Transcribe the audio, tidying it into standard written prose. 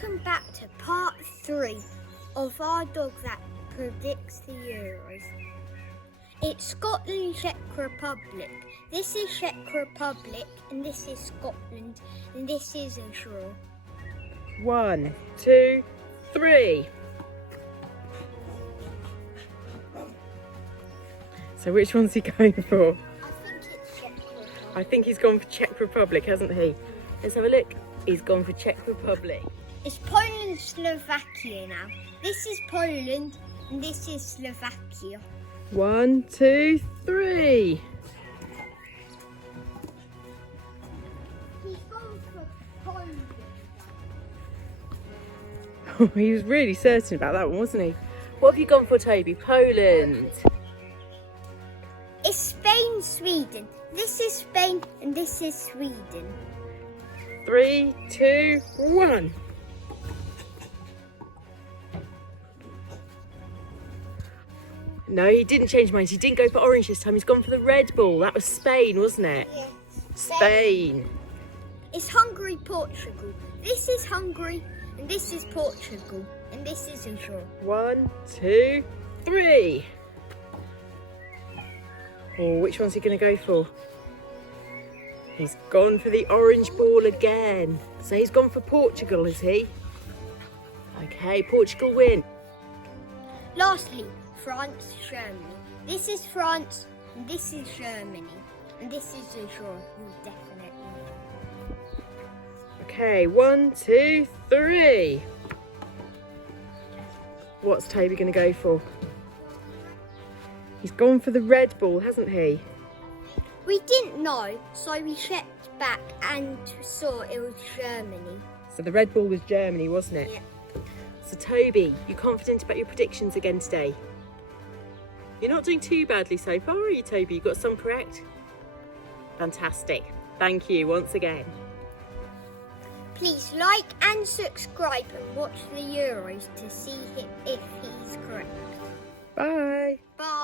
Welcome back to part 3 of our dog that predicts the Euros. It's Scotland, Czech Republic. This is Czech Republic, and this is Scotland, and this is a draw. 1, 2, 3. So which one's he going for? I think it's Czech Republic. I think he's gone for Czech Republic, hasn't he? Let's have a look. He's gone for Czech Republic. It's Poland, Slovakia now. This is Poland, and this is Slovakia. 1, 2, 3. He's gone for Poland. Oh, he was really certain about that one, wasn't he? What have you gone for, Toby? Poland. It's Spain, Sweden. This is Spain, and this is Sweden. 3, 2, 1. No, he didn't change minds. He didn't go for orange this time. He's gone for the red ball. That was Spain, wasn't it? Yeah. Spain. It's Hungary, Portugal. This is Hungary, and this is Portugal, and this is a draw. 1, 2, 3. Oh, which one's he going to go for? He's gone for the orange ball again. So he's gone for Portugal, is he? Okay, Portugal win. Lastly, France, Germany. This is France, and this is Germany, and this is a draw. You definitely know. Okay, 1, 2, 3. What's Toby going to go for? He's gone for the red ball, hasn't he? We didn't know, so we checked back and saw it was Germany. So the red ball was Germany, wasn't it? Yeah. So Toby, you confident about your predictions again today? You're not doing too badly so far, are you, Toby? You got some correct? Fantastic. Thank you once again. Please like and subscribe and watch the Euros to see if he's correct. Bye. Bye.